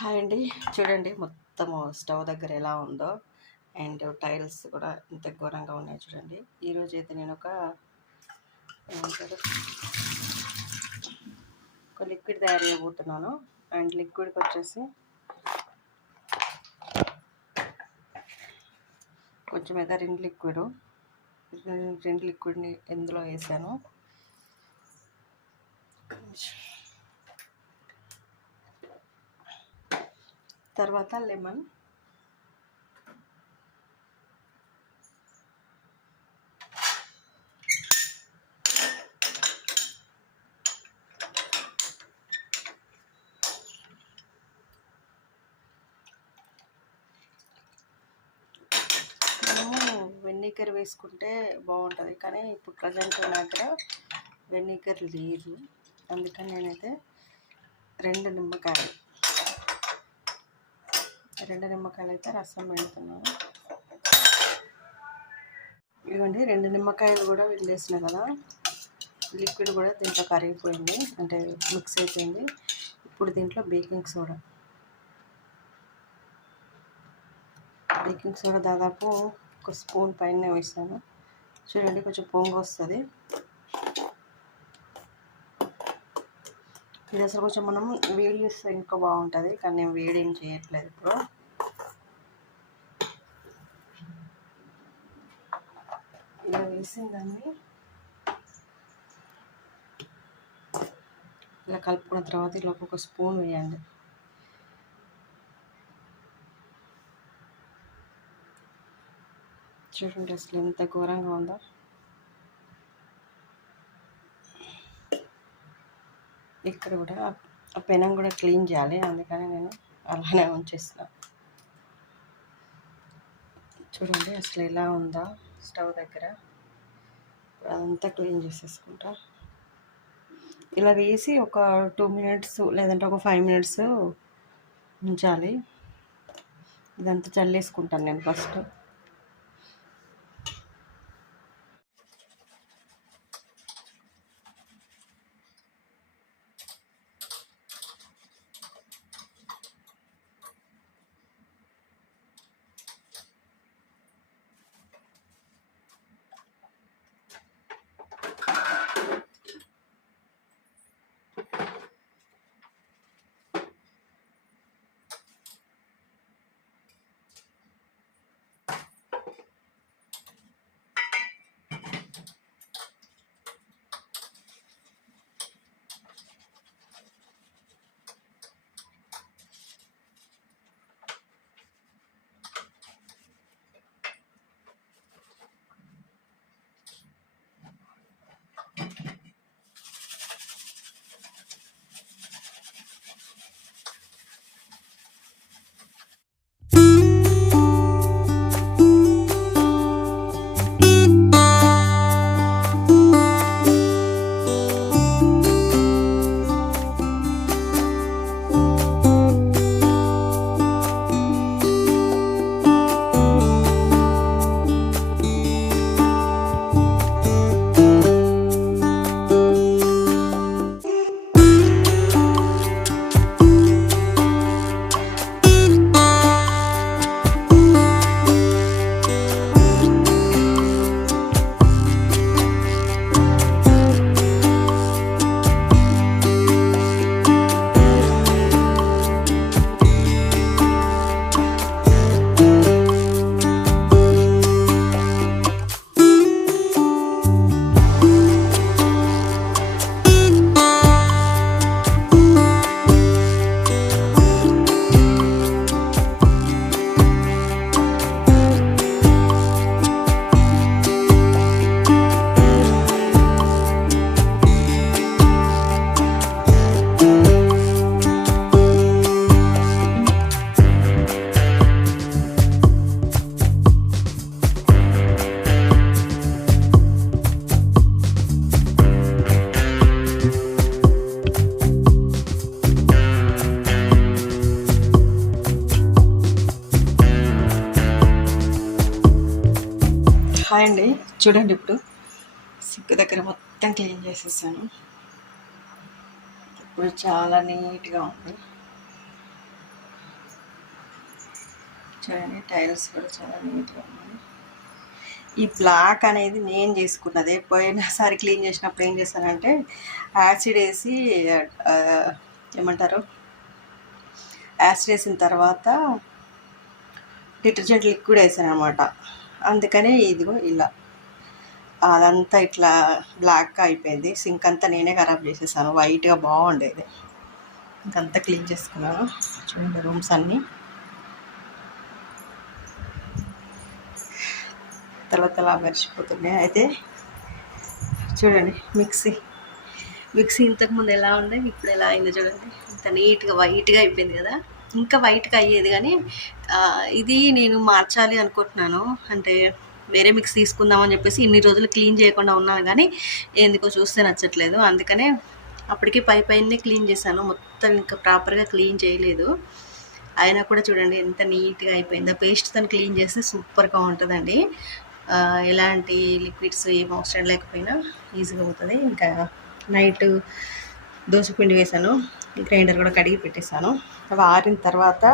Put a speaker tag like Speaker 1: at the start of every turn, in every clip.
Speaker 1: Hi అండి. చూడండి మొత్తము స్టవ్ దగ్గర ఎలా ఉందో అండ్ టైల్స్ కూడా ఇంత ఘోరంగా ఉన్నాయి చూడండి. ఈరోజు అయితే నేను ఒక ఏమంటారు? ఒక లిక్విడ్ తయారు చేయబోతున్నాను. అండ్ లిక్విడ్కి వచ్చేసి కొంచెం అయితే రెండు లిక్విడ్ రెండు లిక్విడ్ని ఇందులో వేసాను. తర్వాత లెమన్. వెన్నీకర్ వేసుకుంటే బాగుంటుంది కానీ ఇప్పుడు ప్రజెంట్ నా దగ్గర వెన్నీకర్ లేదు. అందుకని నేనైతే రెండు నిమ్మకాయలు. రెండు నిమ్మకాయలు అయితే రసం పెడుతున్నాను ఇవ్వండి రెండు నిమ్మకాయలు కూడా వెళ్ళేసినాయి కదా. లిక్విడ్ కూడా దీంట్లో కరిగిపోయింది అంటే మిక్స్ అయిపోయింది. ఇప్పుడు దీంట్లో బేకింగ్ సోడా. బేకింగ్ సోడా దాదాపు ఒక స్పూన్ పైన వేసాను. చూడండి కొంచెం పొంగు వస్తుంది. ఇది అసలు కొంచెం మనం వేడి చేస్తే ఇంకా బాగుంటుంది కానీ నేను వేడి ఏం చేయట్లేదు ఇప్పుడు. ఇలా వేసిందాన్ని ఇలా కలుపుకున్న తర్వాత ఇలా ఒక స్పూన్ వేయండి. చూడండి అసలు ఎంత ఘోరంగా ఉందో. ఇక్కడ కూడా ఆ పెనం కూడా క్లీన్ చేయాలి. అందుకని నేను అలానే ఉంచేస్తున్నా చూడండి అసలు ఎలా ఉందా స్టవ్ దగ్గర. అదంతా క్లీన్ చేసేసుకుంటా. ఇలా వేసి ఒక టూ మినిట్స్ లేదంటే ఒక ఫైవ్ మినిట్స్ ఉంచాలి. ఇదంతా చల్లేసుకుంటాను నేను ఫస్ట్. చూడండి ఇప్పుడు. సిగ్గు దగ్గర మొత్తం క్లీన్ చేసేసాను. ఇప్పుడు చాలా నీట్గా ఉంది. చూడండి టైల్స్ కూడా చాలా నీట్గా ఉన్నాయి. ఈ బ్లాక్ అనేది నేను చేసుకున్నదే. పోయినసారి క్లీన్ చేసినప్పుడు ఏం చేశానంటే యాసిడ్ వేసి ఏమంటారు? యాసిడ్ వేసిన తర్వాత డిటర్జెంట్ లిక్విడ్ వేసాను అనమాట అందుకనే ఇదిగో ఇలా. అదంతా ఇట్లా బ్లాక్గా అయిపోయింది. సింక్ అంతా నేనే ఖరాబ్ చేసేసాను. వైట్గా బాగుండేది. ఇంకంతా క్లీన్ చేసుకున్నాను. చూడండి రూమ్స్ అన్నీ. తలతలా తెల్ల మెరిచిపోతున్నాయి అయితే చూడండి మిక్సీ. మిక్సీ ఇంతకుముందు ఎలా ఉండే? ఇప్పుడు ఎలా అయిందో చూడండి. ఇంత నీట్గా వైట్గా అయిపోయింది కదా. ఇంకా వైట్గా అయ్యేది కానీ ఇది నేను మార్చాలి అనుకుంటున్నాను. అంటే వేరే మిక్స్ తీసుకుందామని చెప్పేసి ఇన్ని రోజులు క్లీన్ చేయకుండా ఉన్నాను కానీ ఎందుకో చూస్తే నచ్చట్లేదు. అందుకనే అప్పటికి పై పైనే క్లీన్ చేశాను. మొత్తం ఇంకా ప్రాపర్గా క్లీన్ చేయలేదు. అయినా కూడా చూడండి ఎంత నీట్గా అయిపోయిందో. పేస్ట్ తను క్లీన్ చేస్తే సూపర్గా ఉంటుందండి. ఎలాంటి లిక్విడ్స్ ఏం అవసరం లేకపోయినా ఈజీగా అవుతుంది. ఇంకా నైట్ దోశపిండి వేసాను గ్రైండర్ కూడా కడిగి పెట్టేశాను. అవి ఆరిన తర్వాత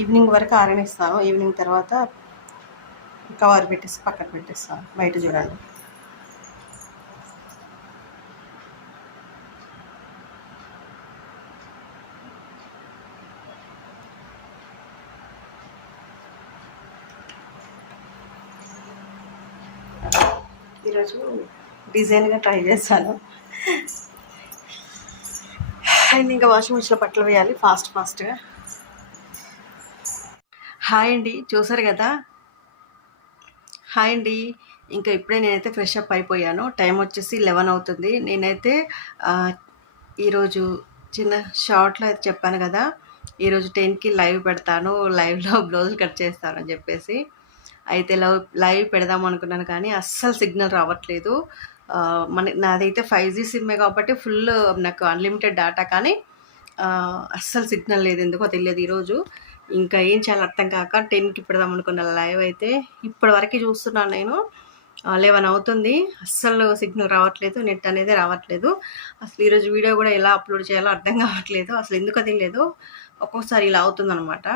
Speaker 1: ఈవినింగ్ వరకు ఆరనిస్తాను. ఈవినింగ్ తర్వాత కవర్ పెట్టేసి పక్కన పెట్టేస్తాను బయట చూడండి ఈరోజు డిజైన్గా ట్రై చేశాను. అండ్ ఇంకా వాషింగ్ మిషన్లో బట్టలు వేయాలి ఫాస్ట్ ఫాస్ట్గా. హాయ్ అండి చూసారు కదా? హాయ్ అండి ఇంకా ఇప్పుడే నేనైతే ఫ్రెష్ అప్ అయిపోయాను. టైం వచ్చేసి లెవెన్ అవుతుంది. నేనైతే ఈరోజు చిన్న షార్ట్లో అయితే చెప్పాను కదా ఈరోజు టెన్కి లైవ్ పెడతాను. లైవ్లో బ్లౌజ్ కట్ చేస్తాను అని చెప్పేసి. అయితే లవ్ లైవ్ పెడదాం అనుకున్నాను కానీ అస్సలు సిగ్నల్ రావట్లేదు. మన నాదైతే ఫైవ్ జీ సిమ్మే కాబట్టి ఫుల్ నాకు అన్లిమిటెడ్ డేటా కానీ అస్సలు సిగ్నల్ లేదు. ఎందుకో తెలియదు ఈరోజు. ఇంకా ఏం చేయాలో అర్థం కాక టెన్కి పెడదాం అనుకున్న లైవ్ అయితే ఇప్పటి వరకు చూస్తున్నాను నేను. లెవెన్ అవుతుంది. అస్సలు సిగ్నల్ రావట్లేదు నెట్ అనేది రావట్లేదు. అసలు ఈరోజు వీడియో కూడా ఎలా అప్లోడ్ చేయాలో అర్థం కావట్లేదు. అసలు ఎందుకు తెలియలేదు. ఒక్కొక్కసారి ఇలా అవుతుందన్నమాట.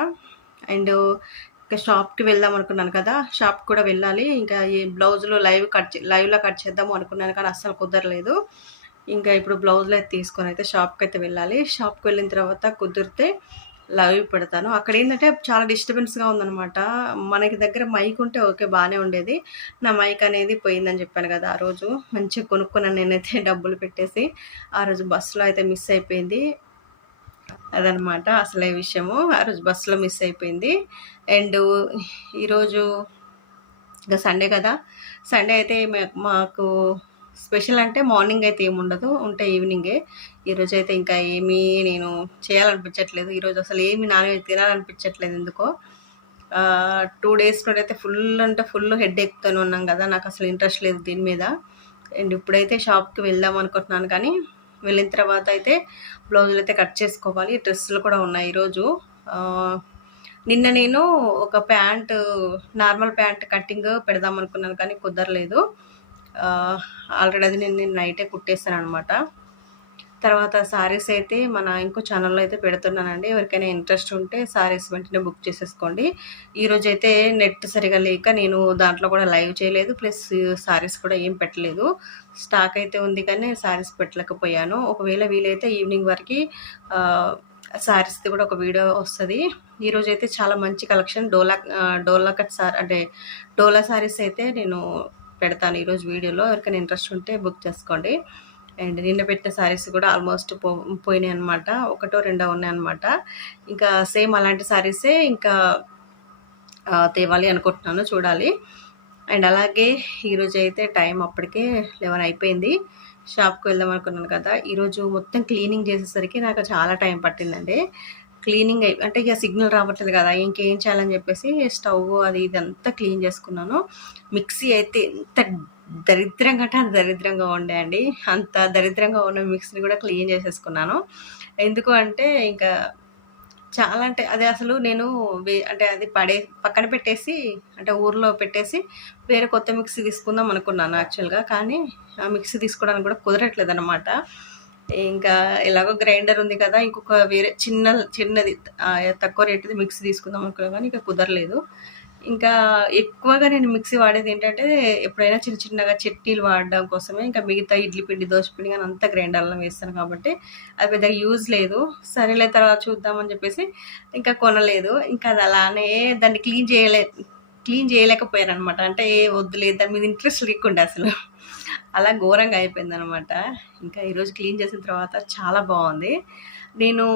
Speaker 1: అండ్ ఇంకా షాప్కి వెళ్దాం అనుకున్నాను కదా. షాప్ కూడా వెళ్ళాలి. ఇంకా ఈ బ్లౌజ్లో లైవ్ కట్ లైవ్లో కట్ చేద్దాము అనుకున్నాను కానీ అస్సలు కుదరలేదు. ఇంకా ఇప్పుడు బ్లౌజ్లో అయితే తీసుకొని అయితే షాప్కి అయితే వెళ్ళాలి. షాప్కి వెళ్ళిన తర్వాత కుదిరితే లైవ్ పెడతాను. అక్కడ ఏంటంటే చాలా డిస్టర్బెన్స్గా ఉందన్నమాట. మనకి దగ్గర మైక్ ఉంటే ఓకే బాగానే ఉండేది. నా మైక్ అనేది పోయిందని చెప్పాను కదా ఆ రోజు. మంచిగా కొనుక్కున్నాను నేనైతే డబ్బులు పెట్టేసి. ఆ రోజు బస్సులో అయితే మిస్ అయిపోయింది. అదనమాట అసలే విషయము. ఆ రోజు బస్సులో మిస్ అయిపోయింది. అండ్ ఈరోజు ఇంకా సండే కదా. సండే అయితే మాకు స్పెషల్ అంటే మార్నింగ్ అయితే ఏమి ఉండదు ఉంటే ఈవినింగే. ఈరోజు అయితే ఇంకా ఏమీ నేను చేయాలనిపించట్లేదు. ఈరోజు అసలు ఏమి నాన్ వెజ్ తినాలనిపించట్లేదు ఎందుకో. టూ డేస్ నుండి అయితే ఫుల్ అంటే ఫుల్ హెడ్ ఎక్కుతూనే ఉన్నాం కదా నాకు అసలు ఇంట్రెస్ట్ లేదు దీని మీద. అండ్ ఇప్పుడైతే షాప్కి వెళ్దాం అనుకుంటున్నాను కానీ వెళ్ళిన తర్వాత అయితే బ్లౌజులు అయితే కట్ చేసుకోవాలి. డ్రెస్సులు కూడా ఉన్నాయి ఈరోజు నిన్న నేను ఒక ప్యాంట్ నార్మల్ ప్యాంట్ కటింగ్ పెడదాం అనుకున్నాను కానీ కుదరలేదు. ఆల్రెడీ అది నేను నేను నైటే కుట్టేస్తాను అనమాట తర్వాత సారీస్ అయితే మన ఇంకో ఛానల్లో అయితే పెడుతున్నానండి. ఎవరికైనా ఇంట్రెస్ట్ ఉంటే సారీస్ వెంటనే బుక్ చేసేసుకోండి. ఈరోజు అయితే నెట్ సరిగా లేక నేను దాంట్లో కూడా లైవ్ చేయలేదు. ప్లస్ సారీస్ కూడా ఏం పెట్టలేదు. స్టాక్ అయితే ఉంది కానీ సారీస్ పెట్టలేకపోయాను. ఒకవేళ వీలైతే ఈవినింగ్ వరకు శారీస్ది కూడా ఒక వీడియో వస్తుంది. ఈరోజు అయితే చాలా మంచి collection Dola Dola cut sir అంటే డోలా సారీస్ అయితే నేను పెడతాను ఈరోజు వీడియోలో. ఎవరికైనా ఇంట్రెస్ట్ ఉంటే బుక్ చేసుకోండి. అండ్ నిన్న పెట్టిన సారీస్ కూడా ఆల్మోస్ట్ పో పోయినాయి అనమాట ఒకటో రెండో ఉన్నాయి అనమాట ఇంకా సేమ్ అలాంటి శారీసే ఇంకా తేవాలి అనుకుంటున్నాను చూడాలి. అండ్ అలాగే ఈరోజు అయితే టైం అప్పటికే లెవెన్ అయిపోయింది. షాప్కి వెళ్దాం అనుకున్నాను కదా. ఈరోజు మొత్తం క్లీనింగ్ చేసేసరికి నాకు చాలా టైం పట్టిందండి. క్లీనింగ్ అయి అంటే ఇక సిగ్నల్ రావట్లేదు కదా ఇంకేం చేయాలని చెప్పేసి స్టవ్ అది ఇది అంతా క్లీన్ చేసుకున్నాను. మిక్సీ అయితే ఎంత దరిద్రంగా అంటే అంత దరిద్రంగా ఉండే అండి. అంత దరిద్రంగా ఉన్న మిక్సీని కూడా క్లీన్ చేసేసుకున్నాను. ఎందుకు అంటే ఇంకా చాలా అంటే అది అసలు నేను వే- అంటే అది పడే పక్కన పెట్టేసి అంటే ఊర్లో పెట్టేసి వేరే కొత్త మిక్సీ తీసుకుందాం అనుకున్నాను యాక్చువల్గా. కానీ ఆ మిక్సీ తీసుకోవడానికి కూడా కుదరట్లేదు అనమాట ఇంకా ఎలాగో గ్రైండర్ ఉంది కదా ఇంకొక వేరే చిన్న చిన్నది తక్కువ రేటుది మిక్సీ తీసుకుందాం అనుకున్నా కానీ ఇంకా కుదరలేదు. ఇంకా ఎక్కువగా నేను మిక్సీ వాడేది ఏంటంటే ఎప్పుడైనా చిన్న చిన్నగా చట్నీలు వాడడం కోసమే ఇంకా మిగతా ఇడ్లీ పిండి దోశ పిండి కానీ అంతా గ్రైండర్లో వేస్తాను కాబట్టి అది పెద్దగా యూజ్ లేదు. సరేలే తర్వాత చూద్దామని చెప్పేసి ఇంకా కొనలేదు. ఇంకా అది అలానే దాన్ని క్లీన్ చేయలే క్లీన్ చేయలేకపోయారు అనమాట అంటే ఏ వద్దులేదు దాని మీద ఇంట్రెస్ట్ లేకుండా అసలు. అలా ఘోరంగా అయిపోయింది అనమాట ఇంకా ఈరోజు క్లీన్ చేసిన తర్వాత చాలా బాగుంది. నేను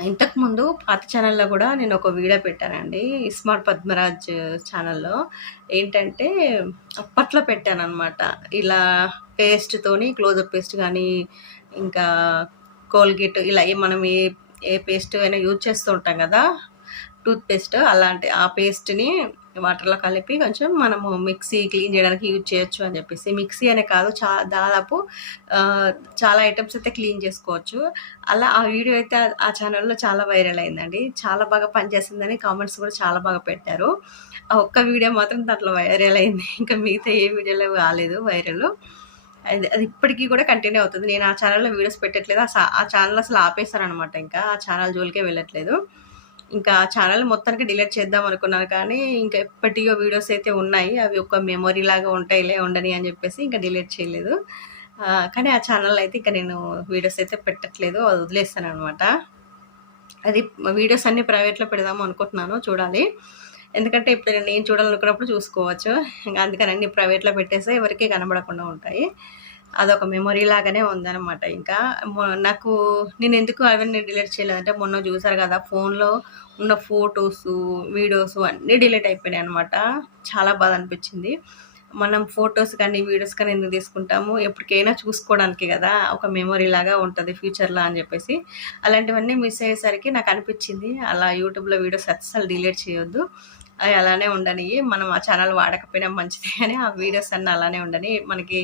Speaker 1: ఇంతకు ముందు పాత ఛానల్లో కూడా నేను ఒక వీడియో పెట్టానండి. స్మార్ట్ పద్మరాజ్ ఛానల్లో. ఏంటంటే అప్పట్లో పెట్టాను అనమాట ఇలా పేస్ట్తోని క్లోజప్ పేస్ట్ కానీ ఇంకా కోల్గేట్ ఇలా ఏ మనం ఏ ఏ పేస్ట్ అయినా యూజ్ చేస్తూ ఉంటాం కదా టూత్ పేస్ట్ అలాంటి ఆ పేస్ట్ని వాటర్లో కలిపి కొంచెం మనము మిక్సీ క్లీన్ చేయడానికి యూజ్ చేయొచ్చు అని చెప్పేసి. మిక్సీ అనే కాదు చా దాదాపు చాలా ఐటమ్స్ అయితే క్లీన్ చేసుకోవచ్చు. అలా ఆ వీడియో అయితే ఆ- ఛానల్లో చాలా వైరల్ అయిందండి. చాలా బాగా పనిచేసిందని కామెంట్స్ కూడా చాలా బాగా పెట్టారు. ఆ ఒక్క వీడియో మాత్రం దాంట్లో వైరల్ అయింది. ఇంకా మిగతా ఏ వీడియోలో కాలేదు వైరల్. అది అది ఇప్పటికీ కూడా కంటిన్యూ అవుతుంది. నేను ఆ ఛానల్లో వీడియోస్ పెట్టట్లేదు. ఆ ఆ ఛానల్ అసలు ఆపేశారనమాట ఇంకా. ఆ ఛానల్ జోలికే వెళ్ళట్లేదు. ఇంకా ఆ ఛానల్ మొత్తానికి డిలీట్ చేద్దాం అనుకున్నాను కానీ ఇంకా ఎప్పటికో వీడియోస్ అయితే ఉన్నాయి అవి ఒక మెమొరీ లాగా ఉంటాయిలే ఉండని అని చెప్పేసి ఇంకా డిలీట్ చేయలేదు. కానీ ఆ ఛానల్ అయితే ఇంకా నేను వీడియోస్ అయితే పెట్టట్లేదు అది వదిలేస్తాను అనమాట అది వీడియోస్ అన్ని ప్రైవేట్లో పెడదాము అనుకుంటున్నాను చూడాలి. ఎందుకంటే ఇప్పుడు నేను చూడాలనుకున్నప్పుడు చూసుకోవచ్చు. ఇంకా అందుకని అన్ని ప్రైవేట్లో పెట్టేస్తే ఎవరికీ కనబడకుండా ఉంటాయి. అదొక మెమొరీ లాగానే ఉందన్నమాట. ఇంకా నాకు నేను ఎందుకు అవన్నీ డిలీట్ చేయలేదంటే మొన్న చూసారు కదా ఫోన్లో ఉన్న ఫొటోస్ వీడియోస్ అన్నీ డిలీట్ అయిపోయినాయి అనమాట చాలా బాధ అనిపించింది. మనం ఫొటోస్ కానీ వీడియోస్ కానీ ఎందుకు తీసుకుంటాము? ఎప్పటికైనా చూసుకోవడానికి కదా ఒక మెమొరీ లాగా ఉంటుంది ఫ్యూచర్లో అని చెప్పేసి. అలాంటివన్నీ మిస్ అయ్యేసరికి నాకు అనిపించింది అలా యూట్యూబ్లో వీడియోస్ అస్సలు డిలీట్ చేయొద్దు. అవి అలానే ఉండని మనం ఆ ఛానల్ వాడకపోయినా మంచిదే కానీ ఆ వీడియోస్ అన్నీ అలానే ఉండని మనకి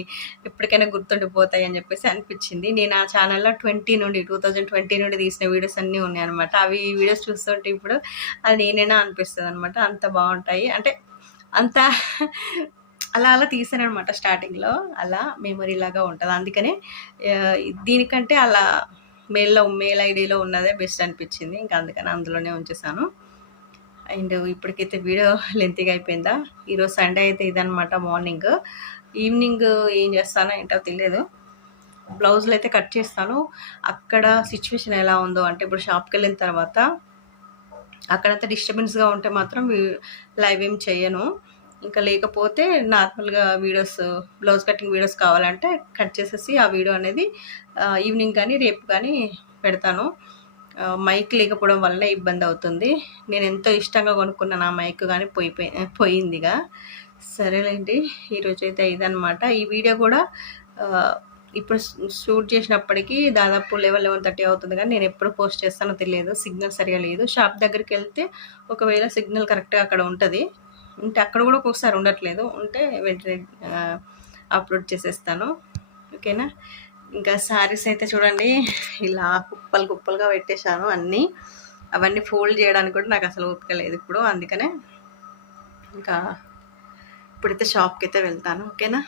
Speaker 1: ఎప్పటికైనా గుర్తుండిపోతాయి అని చెప్పేసి అనిపించింది. నేను ఆ ఛానల్లో ట్వంటీ నుండి టూ థౌజండ్ ట్వంటీ నుండి తీసిన వీడియోస్ అన్నీ ఉన్నాయి అనమాట అవి వీడియోస్ చూస్తుంటే ఇప్పుడు అది నేనేనా అనిపిస్తుంది అనమాట అంత బాగుంటాయి. అంటే అంత అలా అలా తీసానమాట స్టార్టింగ్లో అలా మెమొరీ లాగా ఉంటుంది. అందుకనే దీనికంటే అలా మెయిల్లో మెయిల్ ఐడిలో ఉన్నదే బెస్ట్ అనిపించింది. ఇంకా అందుకని అందులోనే ఉంచేసాను. అండ్ ఇప్పటికైతే వీడియో లెంతీగా అయిపోయిందా? ఈరోజు సండే అయితే ఇదనమాట మార్నింగ్. ఈవినింగ్ ఏం చేస్తానో ఏంటో తెలియదు. బ్లౌజులు అయితే కట్ చేస్తాను. అక్కడ సిచ్యువేషన్ ఎలా ఉందో అంటే ఇప్పుడు షాప్కి వెళ్ళిన తర్వాత అక్కడంతా డిస్టర్బెన్స్గా ఉంటే మాత్రం లైవ్ ఏం చేయను. ఇంకా లేకపోతే నార్మల్గా వీడియోస్ బ్లౌజ్ కటింగ్ వీడియోస్ కావాలంటే కట్ చేసేసి ఆ వీడియో అనేది ఈవినింగ్ కానీ రేపు కానీ పెడతాను. మైక్ లేకపోవడం వల్ల ఇబ్బంది అవుతుంది. నేను ఎంతో ఇష్టంగా కొనుక్కున్నాను ఆ మైక్ కానీ పోయిపోయి పోయిందిగా. సరేలేండి ఈరోజు అయితే ఇదనమాట ఈ వీడియో కూడా ఇప్పుడు షూట్ చేసినప్పటికీ దాదాపు లెవెన్ లెవెన్ థర్టీ అవుతుంది కానీ నేను ఎప్పుడు పోస్ట్ చేస్తానో తెలియదు. సిగ్నల్ సరిగా లేదు. షాప్ దగ్గరికి వెళ్తే ఒకవేళ సిగ్నల్ కరెక్ట్గా అక్కడ ఉంటుంది ఉంటే అక్కడ కూడా ఒక్కొక్కసారి ఉండట్లేదు ఉంటే వెంటనే అప్లోడ్ చేసేస్తాను. ఓకేనా? ఇంకా శారీస్ అయితే చూడండి ఇలా కుప్పలు కుప్పలుగా పెట్టేశాను అన్నీ. అవన్నీ ఫోల్డ్ చేయడానికి కూడా నాకు అసలు ఓపిక లేదు ఇప్పుడు అందుకనే ఇంకా ఇప్పుడైతే షాప్కి అయితే వెళ్తాను ఓకేనా?